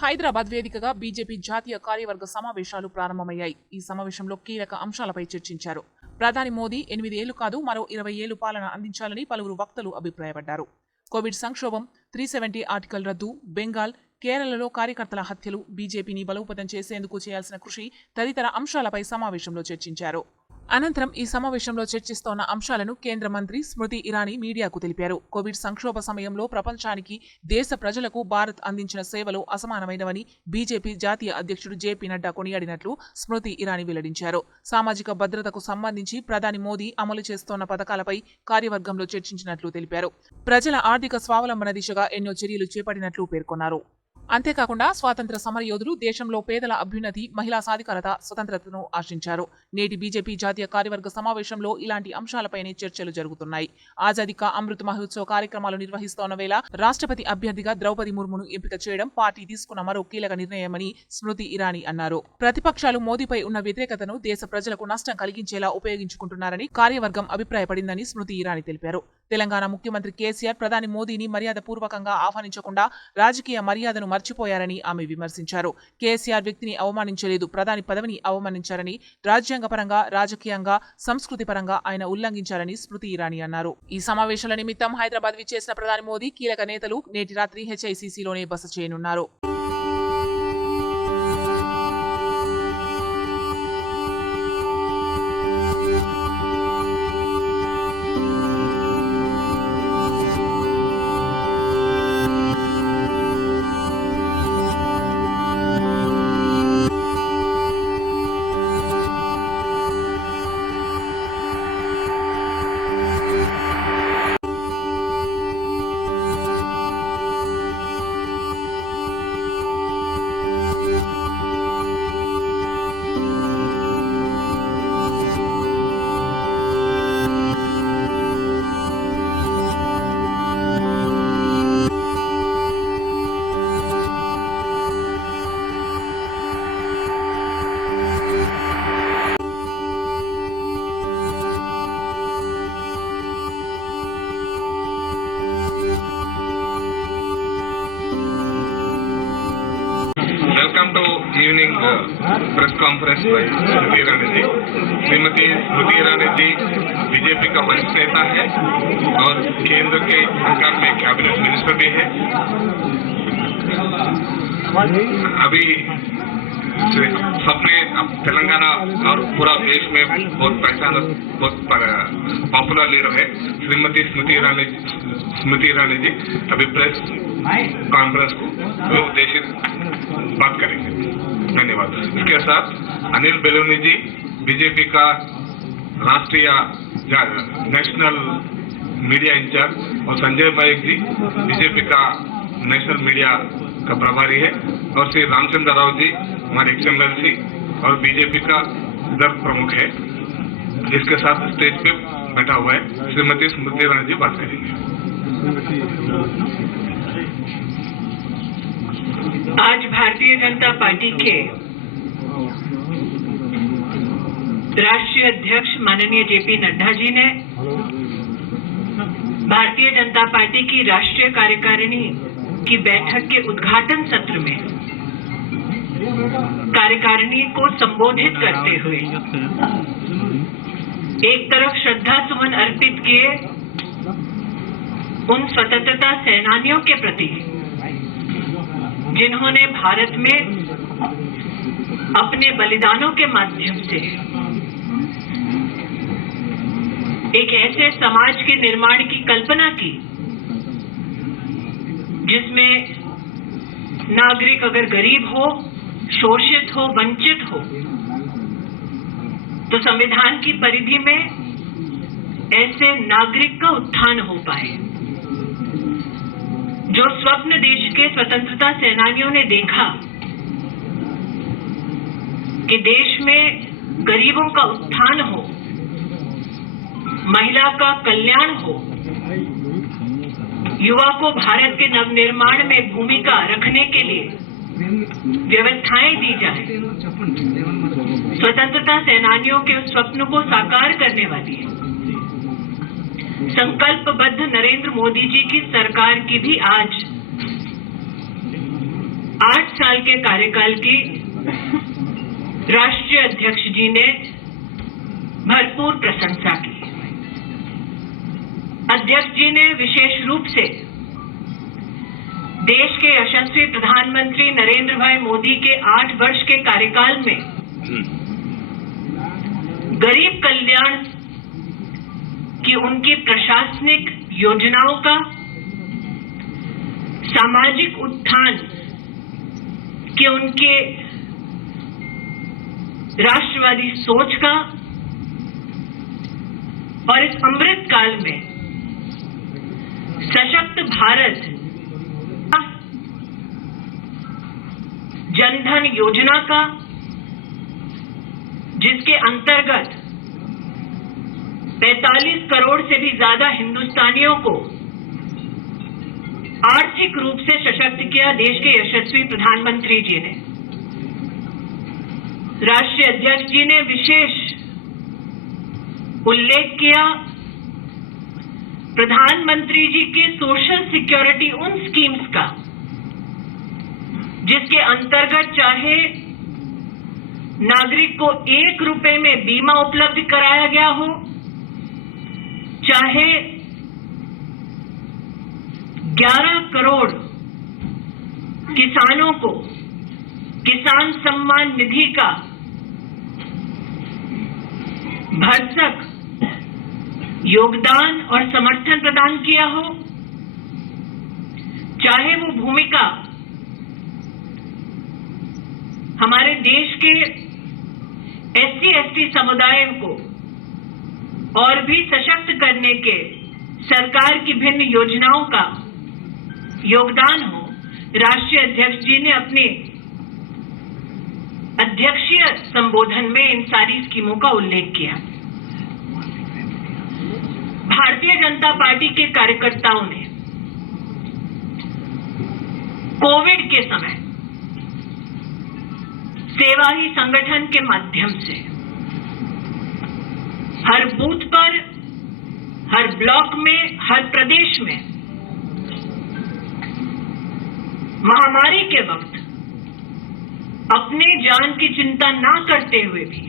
హైదరాబాద్ వేదికగా బీజేపీ జాతీయ కార్యవర్గ సమావేశాలు ప్రారంభమయ్యాయి. ఈ సమావేశంలో కీలక అంశాలపై చర్చించారు. ప్రధాని మోదీ 8 ఏళ్లు కాదు మరో 20 ఏళ్లు పాలన అందించాలని పలువురు వక్తలు అభిప్రాయపడ్డారు. కోవిడ్ సంక్షోభం, 370 ఆర్టికల్ రద్దు, బెంగాల్, కేరళలో కార్యకర్తల హత్యలు, బీజేపీని బలోపేతం చేసేందుకు చేయాల్సిన కృషి తదితర అంశాలపై సమావేశంలో చర్చించారు. అనంతరం ఈ సమావేశంలో చర్చిస్తోన్న అంశాలను కేంద్ర మంత్రి స్మృతి ఇరానీ మీడియాకు తెలిపారు. కోవిడ్ సంక్షోభ సమయంలో ప్రపంచానికి, దేశ ప్రజలకు భారత్ అందించిన సేవలు అసమానమైనవని బీజేపీ జాతీయ అధ్యక్షుడు జేపీ నడ్డా కొనియాడినట్లు స్మృతి ఇరానీ వెల్లడించారు. సామాజిక భద్రతకు సంబంధించి ప్రధాని మోదీ అమలు చేస్తోన్న పథకాలపై కార్యవర్గంలో చర్చించినట్లు తెలిపారు. ప్రజల ఆర్థిక స్వావలంబన దిశగా ఎన్నో చర్యలు చేపట్టినట్లు పేర్కొన్నారు. అంతేకాకుండా స్వాతంత్ర సమరయోధులు, దేశంలో పేదల అభ్యున్నతి, మహిళా సాధికారత, స్వతంత్రతను ఆశించారు. నేటి బీజేపీ జాతీయ కార్యవర్గ సమావేశంలో ఇలాంటి అంశాలపైనే చర్చలు జరుగుతున్నాయి. ఆజాదీ కా అమృత్ మహోత్సవ్ కార్యక్రమాలు నిర్వహిస్తోన్న వేళ రాష్ట్రపతి అభ్యర్థిగా ద్రౌపది ముర్మును ఎంపిక చేయడం పార్టీ తీసుకున్న మరో కీలక నిర్ణయమని స్మృతి ఇరానీ అన్నారు. ప్రతిపక్షాలు మోదీపై ఉన్న వ్యతిరేకతను దేశ ప్రజలకు నష్టం కలిగించేలా ఉపయోగించుకుంటున్నారని కార్యవర్గం అభిప్రాయపడిందని స్మృతి ఇరానీ తెలిపారు. తెలంగాణ ముఖ్యమంత్రి కేసీఆర్ ప్రధాని మోదీని మర్యాదపూర్వకంగా ఆహ్వానించకుండా రాజకీయ మర్యాదను మర్చిపోయారని ఆమె విమర్శించారు. కేసీఆర్ వ్యక్తిని అవమానించలేదు, ప్రధాని పదవిని అవమానించారని, రాజ్యాంగపరంగా, రాజకీయంగా, సంస్కృతిపరంగా ఆయన ఉల్లంఘించారని స్మృతి ఇరానీ అన్నారు. ఈ సమావేశాల నిమిత్తం హైదరాబాద్ విచ్చేసిన ప్రధాని మోదీ కీలక నేతలు నేటి రాత్రి HICCలోనే బస చేయనున్నారు. Welcome to evening press conference by Smriti Irani ji. Shrimati Smriti Irani ji BJP का वरिष्ठ नेता है और केंद्र के सरकार में कैबिनेट मिनिस्टर भी है. अभी सबने तेलंगाना और पूरा देश में बहुत पहचान, बहुत पॉपुलर लीडर है श्रीमती स्मृति ईरानी जी. अभी प्रेस कॉन्फ्रेंस को उद्देशित बात करेंगे. धन्यवाद. इसके साथ अनिल बेलूनी जी बीजेपी का राष्ट्रीय नेशनल मीडिया इंचार्ज और संजय नायक जी बीजेपी का नेशनल मीडिया का प्रभारी है और श्री रामचंद्र राव जी हमारे XMLC और बीजेपी का दल प्रमुख है. इसके साथ स्टेज पे बैठा हुआ है श्रीमती स्मृति ईरानी जी बात करेंगे. आज भारतीय जनता पार्टी के राष्ट्रीय अध्यक्ष माननीय JP नड्डा जी ने भारतीय जनता पार्टी की राष्ट्रीय कार्यकारिणी की बैठक के उद्घाटन सत्र में कार्यकारिणी को संबोधित करते हुए एक तरफ श्रद्धा सुमन अर्पित किए उन स्वतंत्रता सेनानियों के प्रति जिन्होंने भारत में अपने बलिदानों के माध्यम से एक ऐसे समाज के निर्माण की कल्पना की जिसमें नागरिक अगर गरीब हो, शोषित हो, वंचित हो तो संविधान की परिधि में ऐसे नागरिक का उत्थान हो पाए. जो स्वप्न देश के स्वतंत्रता सेनानियों ने देखा कि देश में गरीबों का उत्थान हो, महिला का कल्याण हो, युवा को भारत के नवनिर्माण में भूमिका रखने के लिए व्यवस्थाएं दी जाए, स्वतंत्रता सेनानियों के उस स्वप्न को साकार करने वाली है. संकल्पबद्ध नरेंद्र मोदी जी की सरकार की भी आज 8 साल साल के कार्यकाल की राष्ट्रीय अध्यक्ष जी ने भरपूर प्रशंसा की। अध्यक्ष जी ने विशेष रूप से देश के यशस्वी प्रधानमंत्री नरेंद्र भाई मोदी के 8 वर्ष के कार्यकाल में गरीब कल्याण की उनकी प्रशासनिक योजनाओं का, सामाजिक उत्थान के उनके राष्ट्रवादी सोच का और इस अमृत काल में सशक्त भारत जनधन योजना का, जिसके अंतर्गत 45 करोड़ से भी ज्यादा हिंदुस्तानियों को आर्थिक रूप से सशक्त किया देश के यशस्वी प्रधानमंत्री जी ने। राष्ट्रीय अध्यक्ष जी ने विशेष उल्लेख किया प्रधानमंत्री जी के सोशल सिक्योरिटी उन स्कीम्स का जिसके अंतर्गत चाहे नागरिक को 1 रुपए में बीमा उपलब्ध कराया गया हो, चाहे 11 करोड़ किसानों को किसान सम्मान निधि का भरसक योगदान और समर्थन प्रदान किया हो, चाहे वो भूमिका हमारे देश के SC/ST समुदाय को और भी सशक्त करने के सरकार की भिन्न योजनाओं का योगदान हो। राष्ट्रीय अध्यक्ष जी ने अपने अध्यक्षीय संबोधन में इन सारी स्कीमों का उल्लेख किया। भारतीय जनता पार्टी के कार्यकर्ताओं ने कोविड के समय सेवा ही संगठन के माध्यम से हर बूथ पर, हर ब्लॉक में, हर प्रदेश में महामारी के वक्त अपने जान की चिंता ना करते हुए भी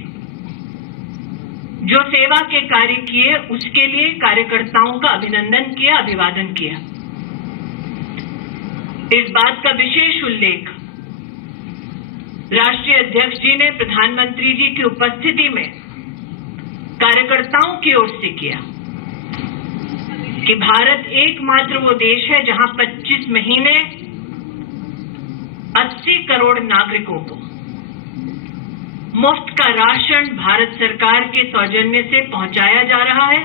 जो सेवा के कार्य किए उसके लिए कार्यकर्ताओं का अभिनंदन किया, अभिवादन किया। इस बात का विशेष उल्लेख राष्ट्रीय अध्यक्ष जी ने प्रधानमंत्री जी की उपस्थिति में कार्यकर्ताओं की ओर से किया कि भारत एकमात्र वो देश है जहां 25 महीने 80 करोड़ नागरिकों को मुफ्त का राशन भारत सरकार के सौजन्य से पहुंचाया जा रहा है,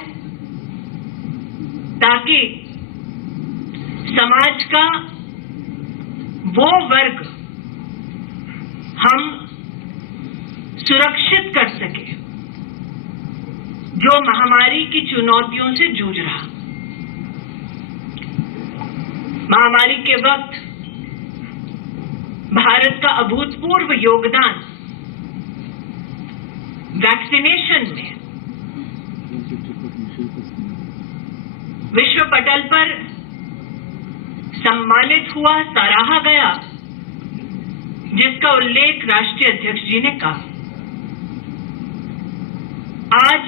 ताकि समाज का वो वर्ग हम सुरक्षित कर सके जो महामारी की चुनौतियों से जूझ रहा। महामारी के वक्त भारत का अभूतपूर्व योगदान वैक्सीनेशन में विश्व पटल पर सम्मानित हुआ, सराहा गया, जिसका उल्लेख राष्ट्रीय अध्यक्ष जी ने कहा। आज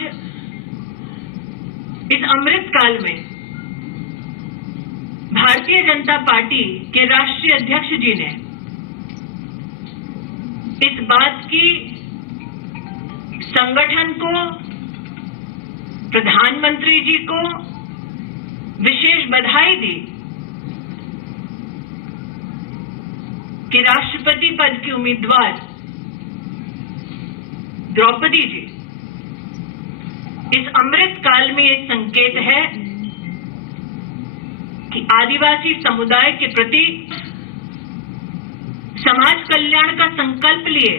इस अमृत काल में भारतीय जनता पार्टी के राष्ट्रीय अध्यक्ष जी ने इस बात की संगठन को, प्रधानमंत्री जी को विशेष बधाई दी कि राष्ट्रपति पद की उम्मीदवार द्रौपदी जी इस अमृत काल में एक संकेत है कि आदिवासी समुदाय के प्रति समाज कल्याण का संकल्प लिए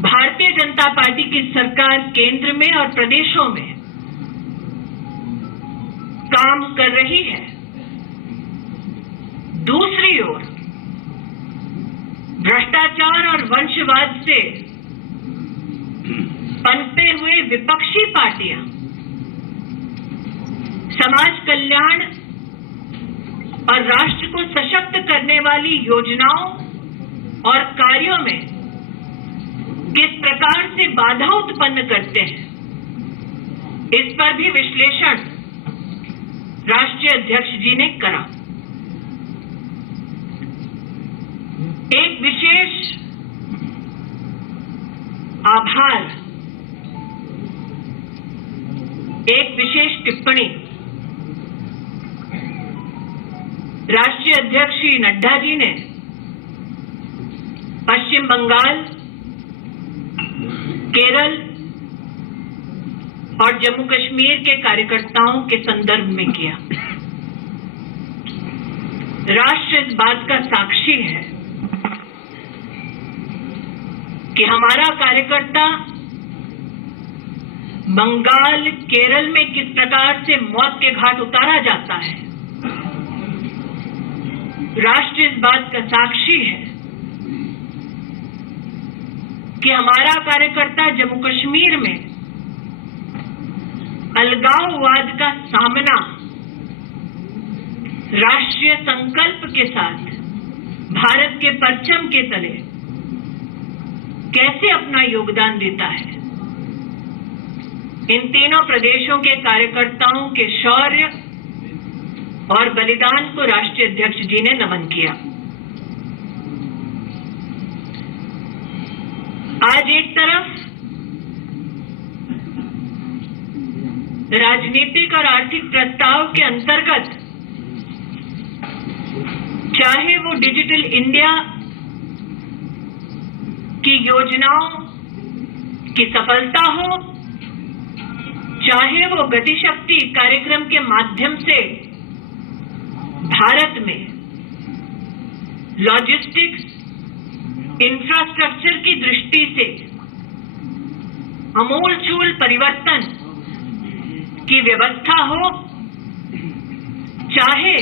भारतीय जनता पार्टी की सरकार केंद्र में और प्रदेशों में काम कर रही है। दूसरी ओर भ्रष्टाचार और वंशवाद से पनपे हुए विपक्षी पार्टियां समाज कल्याण और राष्ट्र को सशक्त करने वाली योजनाओं और कार्यों में किस प्रकार से बाधा उत्पन्न करते हैं, इस पर भी विश्लेषण राष्ट्रीय अध्यक्ष जी ने करा। एक विशेष आभार, एक विशेष टिप्पणी राष्ट्रीय अध्यक्ष श्री नड्डा जी ने पश्चिम बंगाल, केरल और जम्मू कश्मीर के कार्यकर्ताओं के संदर्भ में किया। राष्ट्र इस बात का साक्षी है कि हमारा कार्यकर्ता बंगाल, केरल में किस प्रकार से मौत के घाट उतारा जाता है। राष्ट्र इस बात का साक्षी है कि हमारा कार्यकर्ता जम्मू कश्मीर में अलगाववाद का सामना राष्ट्रीय संकल्प के साथ भारत के परचम के तले कैसे अपना योगदान देता है। इन तीनों प्रदेशों के कार्यकर्ताओं के शौर्य और बलिदान को राष्ट्रीय अध्यक्ष जी ने नमन किया। आज एक तरफ राजनीतिक और आर्थिक प्रस्ताव के अंतर्गत चाहे वो डिजिटल इंडिया की योजनाओं की सफलता हो, चाहे वो गतिशक्ति कार्यक्रम के माध्यम से भारत में लॉजिस्टिक्स इंफ्रास्ट्रक्चर की दृष्टि से अमूलचूल परिवर्तन की व्यवस्था हो, चाहे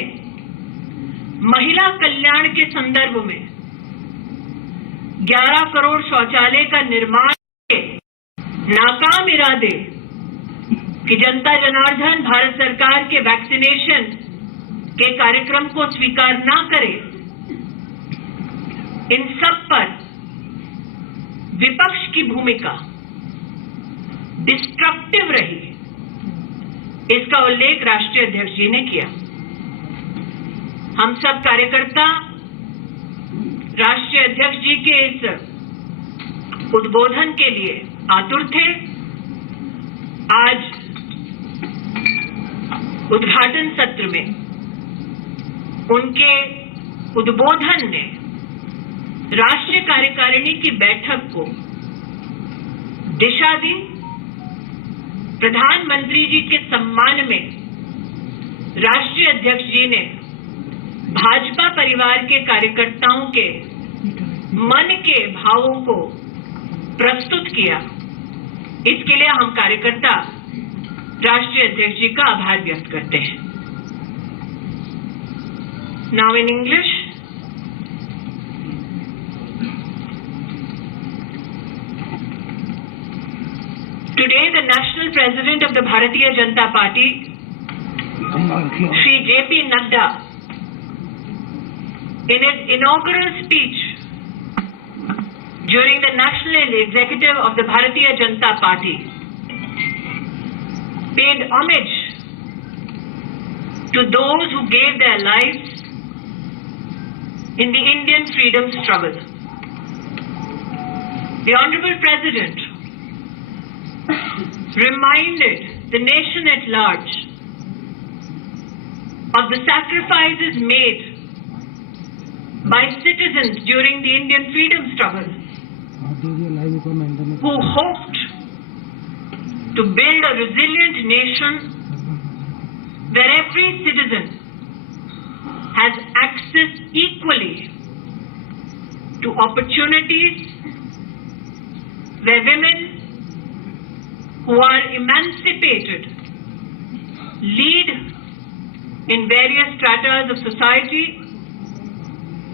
महिला कल्याण के संदर्भ में 11 करोड़ शौचालय का निर्माण के नाकाम इरादे कि जनता जनार्दन भारत सरकार के वैक्सीनेशन के कार्यक्रम को स्वीकार ना करे, इन सब पर विपक्ष की भूमिका डिस्ट्रक्टिव रही, इसका उल्लेख राष्ट्रीय अध्यक्ष जी ने किया। हम सब कार्यकर्ता राष्ट्रीय अध्यक्ष जी के इस उद्बोधन के लिए आतुर थे। आज उद्घाटन सत्र में उनके उद्बोधन ने राष्ट्रीय कार्यकारिणी की बैठक को दिशा दी। प्रधानमंत्री जी के सम्मान में राष्ट्रीय अध्यक्ष जी ने भाजपा परिवार के कार्यकर्ताओं के मन के भावों को प्रस्तुत किया। इसके लिए हम कार्यकर्ता राष्ट्रीय अध्यक्ष जी का आभार व्यक्त करते हैं। Now in English, today the national president of the Bharatiya Janata Party, Shri J.P. Nadda, in his inaugural speech during the national executive of the Bharatiya Janata Party, paid homage to those who gave their lives in the Indian freedom struggle. The Honorable President reminded the nation at large of the sacrifices made by citizens during the Indian freedom struggle who hoped to build a resilient nation where every citizen has access equally to opportunities, where women who are emancipated lead in various stratas of society,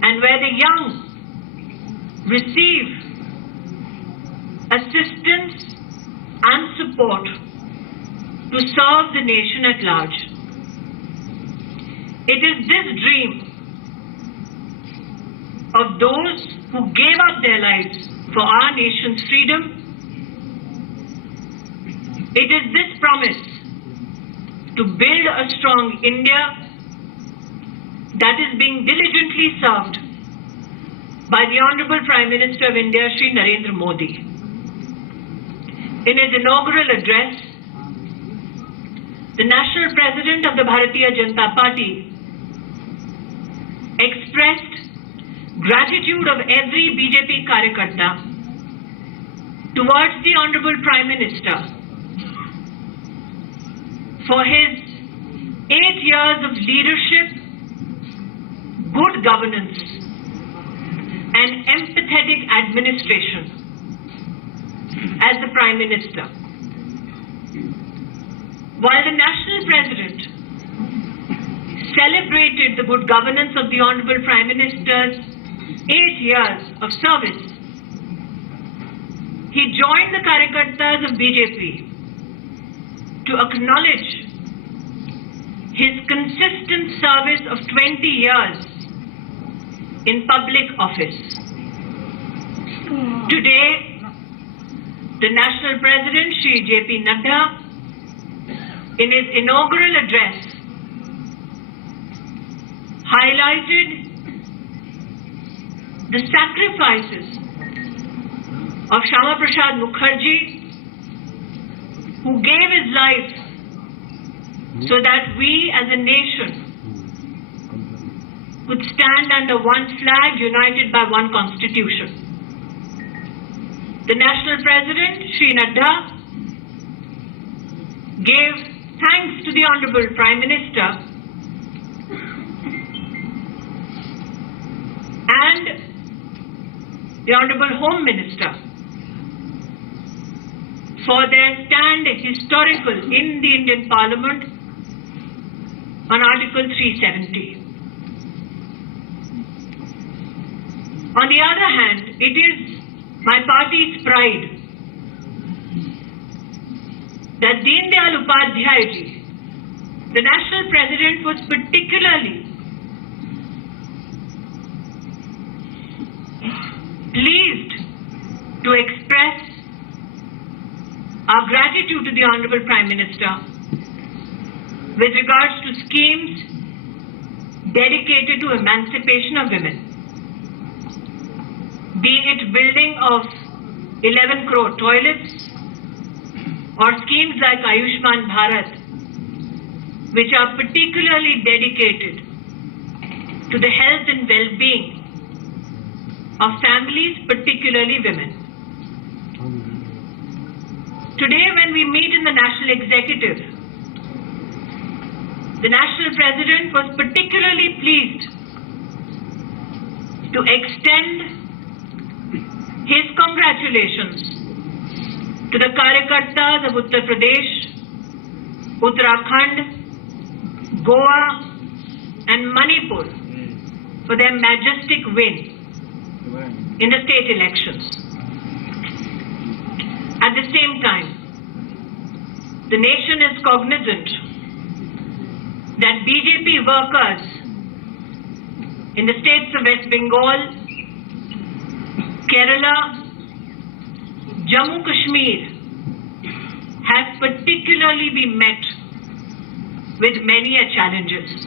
and where the young receive assistance and support to serve the nation at large. It is this dream of those who gave up their lives for our nation's freedom. It is this promise to build a strong India that is being diligently served by the Honorable Prime Minister of India, Shri Narendra Modi. In his inaugural address, the National President of the Bharatiya Janata Party expressed gratitude of every BJP Karyakarta towards the Honorable Prime Minister for his 8 years of leadership, good governance, and empathetic administration as the Prime Minister. While the National President celebrated the good governance of the Honorable Prime Minister's 8 years of service, he joined the Karyakartas of BJP to acknowledge his consistent service of 20 years in public office. Today, the National President, Shri J.P. Nadda, in his inaugural address, highlighted the sacrifices of Shama Prasad Mukherjee, who gave his life so that we as a nation could stand under one flag, united by one constitution. The National President, Shri Nadda, gave thanks to the Honorable Prime Minister and the Honorable Home Minister for their stand historical in the Indian Parliament on Article 370. On the other hand, it is my party's pride that Deen Dayal Upadhyay ji, the National President, was particularly pleased to express our gratitude to the Honorable Prime Minister with regards to schemes dedicated to emancipation of women, be it building of 11 crore toilets or schemes like Ayushman Bharat, which are particularly dedicated to the health and well-being of families, particularly women. Today, when we meet in the National Executive, the National President was particularly pleased to extend his congratulations to the Karyakartas of Uttar Pradesh, Uttarakhand, Goa, and Manipur for their majestic win in the state elections. At the same time, the nation is cognizant that BJP workers in the states of West Bengal, Kerala, Jammu Kashmir have particularly been met with many challenges.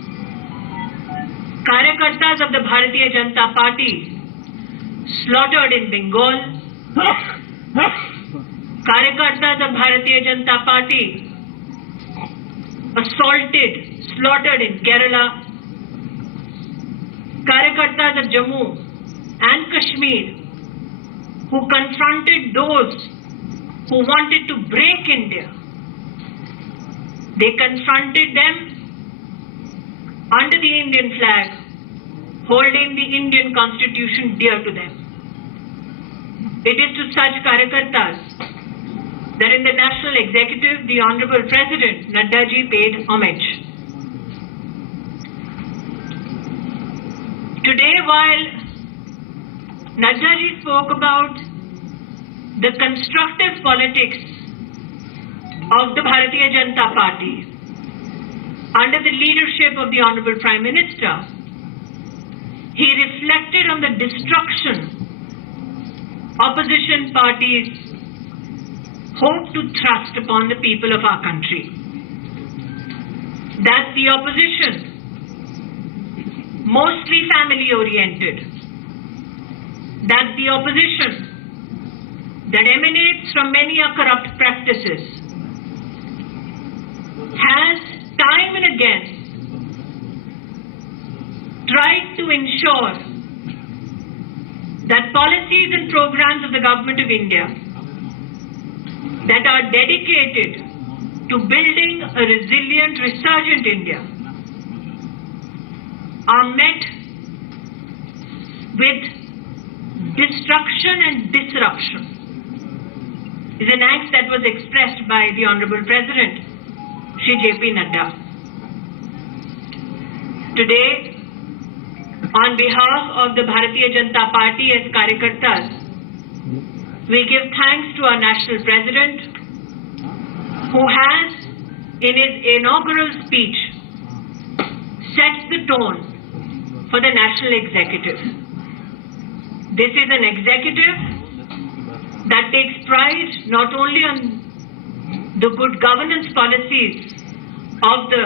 Karyakartas of the Bharatiya Janata Party slaughtered in Bengal, Karyakartas of Bharatiya Janata Party assaulted, slaughtered in Kerala, Karyakartas of Jammu and Kashmir who confronted those who wanted to break India. They confronted them under the Indian flag, holding the Indian constitution dear to them. It is to such Karyakartas that in the National Executive, the Honorable President Nadda ji paid homage. Today, while Nadda ji spoke about the constructive politics of the Bharatiya Janata Party under the leadership of the Honorable Prime Minister, he reflected on the destruction opposition parties hope to thrust upon the people of our country. That the opposition, mostly family oriented, that the opposition that emanates from many corrupt practices has time and again tried to ensure that policies and programs of the government of India that are dedicated to building a resilient, resurgent India are met with destruction and disruption. Is an angst that was expressed by the Honorable President, Shri J.P. Nadda. Today, on behalf of the Bharatiya Janata Party as Karyakartas, we give thanks to our National President, who has, in his inaugural speech, set the tone for the National Executive. This is an executive that takes pride not only on the good governance policies of the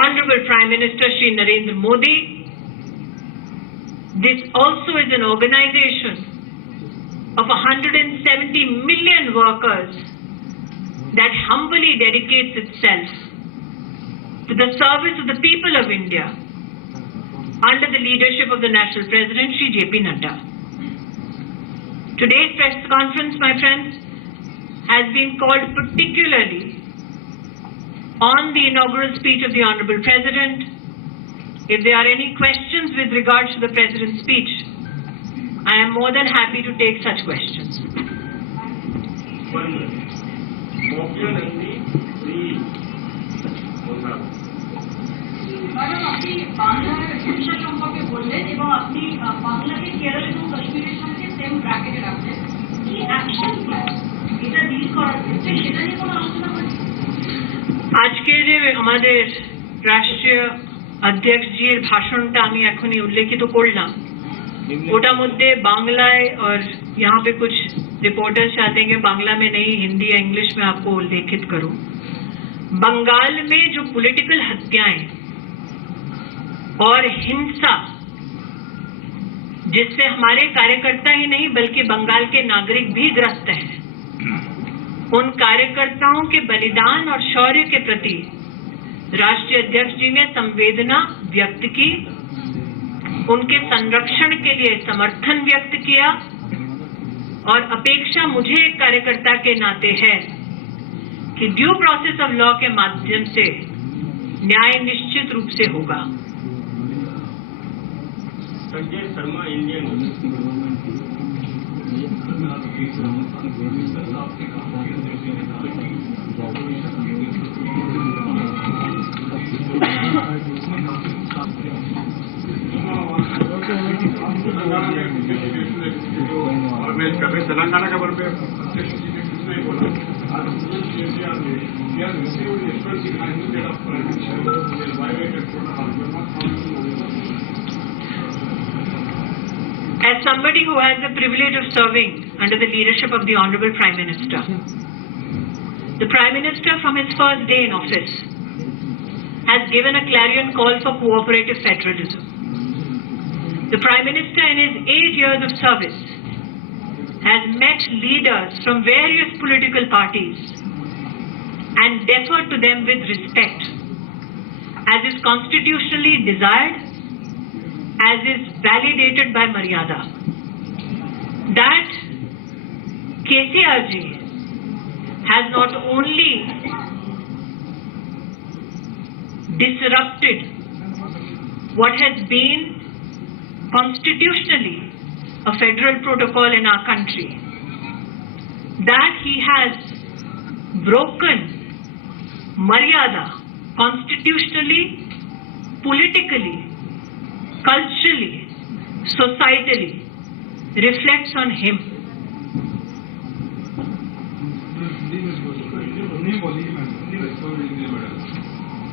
Honorable Prime Minister Shri Narendra Modi. This also is an organization of 170 million workers that humbly dedicates itself to the service of the people of India under the leadership of the National President Shri J.P. Nadda. Today's press conference, my friends, has been called particularly on the inaugural speech of the Honorable President. If there are any questions with regards to the President's speech, I am more than happy to take such questions. Madam, আপনি বাংলার ভাষা সম্পর্কে বললেন এবং আপনি বাংলাকে কেরল এবং কাশ্মীরের সঙ্গে সেম ব্র্যাকেটে রাখলেন। কি অ্যাকশন প্ল্যান এটা ডিল করার ক্ষেত্রে সেটা নিয়ে কোনো আলোচনা হয়েছে? আজকে যে আমাদের রাষ্ট্রীয় अध्यक्षजीর ভাষণটা আমি এখনই উল্লেখিত করলাম, ওটার মধ্যে बांग्लाয় और यहाँ पे कुछ रिपोर्टर्स चाहते हैं कि बांग्ला में नहीं, हिंदी या इंग्लिश में आपको उल्लेखित करूं। बंगाल में जो पॉलिटिकल हत्याएं और हिंसा जिससे हमारे कार्यकर्ता ही नहीं बल्कि बंगाल के नागरिक भी ग्रस्त हैं, उन कार्यकर्ताओं के बलिदान और शौर्य के प्रति राष्ट्रीय अध्यक्ष जी ने संवेदना व्यक्त की, उनके संरक्षण के लिए समर्थन व्यक्त किया और अपेक्षा मुझे एक कार्यकर्ता के नाते है कि ड्यू प्रोसेस ऑफ लॉ के माध्यम से न्याय निश्चित रूप से होगा। संजय शर्मा इंडियन तेलंगाना का बर्फ As somebody who has the privilege of serving under the leadership of the Honorable Prime Minister, the Prime Minister from his first day in office has given a clarion call for cooperative federalism. The Prime Minister in his 8 years of service has met leaders from various political parties and deferred to them with respect, as is constitutionally desired, as is validated by Maryada. That KCRG has not only disrupted what has been constitutionally a federal protocol in our country, that he has broken Maryada constitutionally, politically, culturally, societally, reflects on him.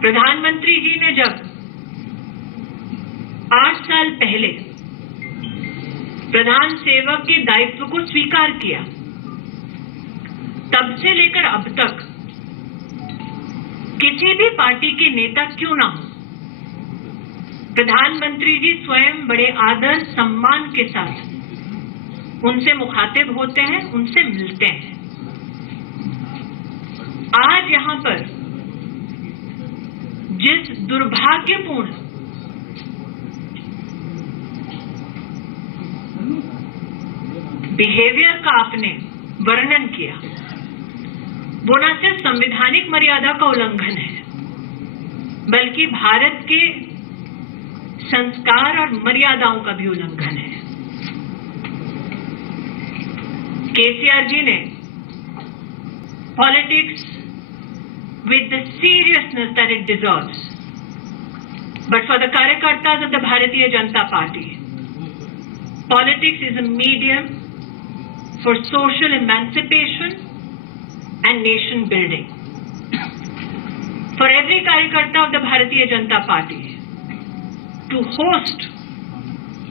प्रधानमंत्री जी ने जब 8 साल पहले प्रधान सेवक के दायित्व को स्वीकार किया, तब से लेकर अब तक किसी भी पार्टी के नेता क्यों ना हो, प्रधानमंत्री जी स्वयं बड़े आदर सम्मान के साथ उनसे मुखातिब होते हैं, उनसे मिलते हैं। आज यहां पर जिस दुर्भाग्यपूर्ण बिहेवियर का आपने वर्णन किया, वो न सिर्फ संवैधानिक मर्यादा का उल्लंघन है, बल्कि भारत के संस्कार और मर्यादाओं का भी उल्लंघन है। केसीआर जी ने politics with the seriousness that it deserves, but for the Karyakartas of the Bharatiya Janata Party, politics is a medium for social emancipation and nation building. For every Karyakarta of the Bharatiya Janata Party to host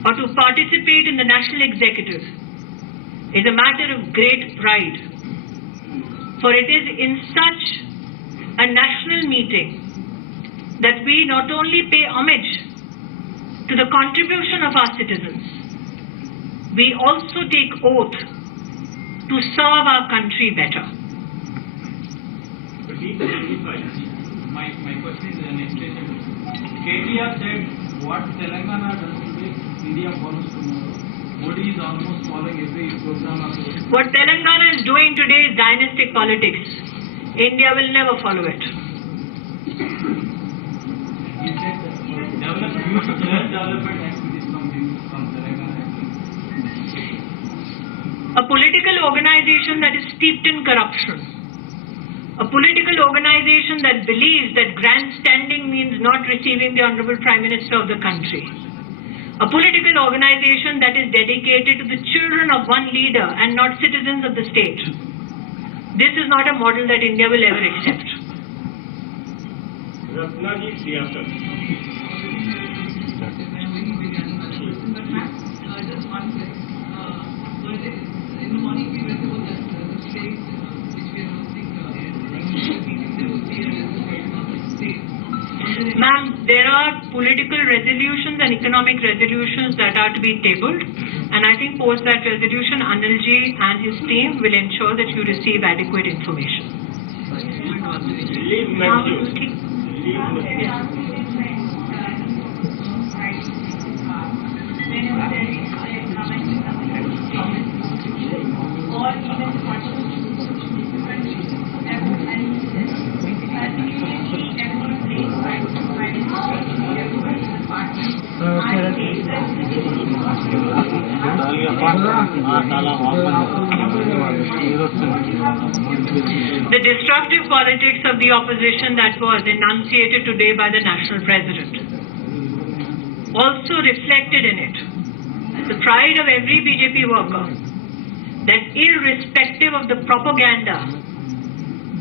or to participate in the national executive is a matter of great pride, for it is in such a national meeting that we not only pay homage to the contribution of our citizens, we also take oath to serve our country better. My question is an extension. KTR said what Telangana does today, India follows tomorrow. Modi is almost following every program of the... What Telangana is doing today is dynastic politics. India will never follow it. He said development activities from Telangana. A political organization that is steeped in corruption, a political organization that believes that grandstanding means not receiving the Honorable Prime Minister of the country, a political organization that is dedicated to the children of one leader and not citizens of the state. This is not a model that India will ever accept. Ratna ji सियासत Ma'am, there are political resolutions and economic resolutions that are to be tabled, and I think post that resolution, Anil ji and his team will ensure that you receive adequate information. Leave Matthew. The destructive politics of the opposition that was enunciated today by the national president also reflected in it the pride of every BJP worker that irrespective of the propaganda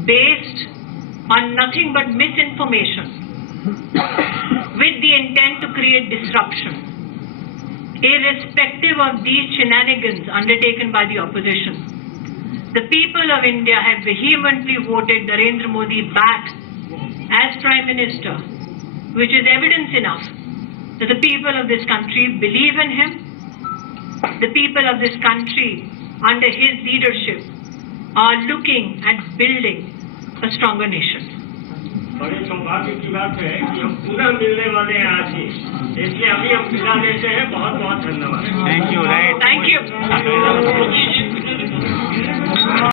based on nothing but misinformation with the intent to create disruption, irrespective of these shenanigans undertaken by the opposition, the people of India have vehemently voted Narendra Modi back as Prime Minister, which is evidence enough that the people of this country believe in him. The people of this country, under his leadership, are looking at building a stronger nation. बड़े सौभाग्य की बात है कि हम पुनः मिलने वाले हैं आज ही, इसलिए अभी हम विदा लेते हैं। बहुत बहुत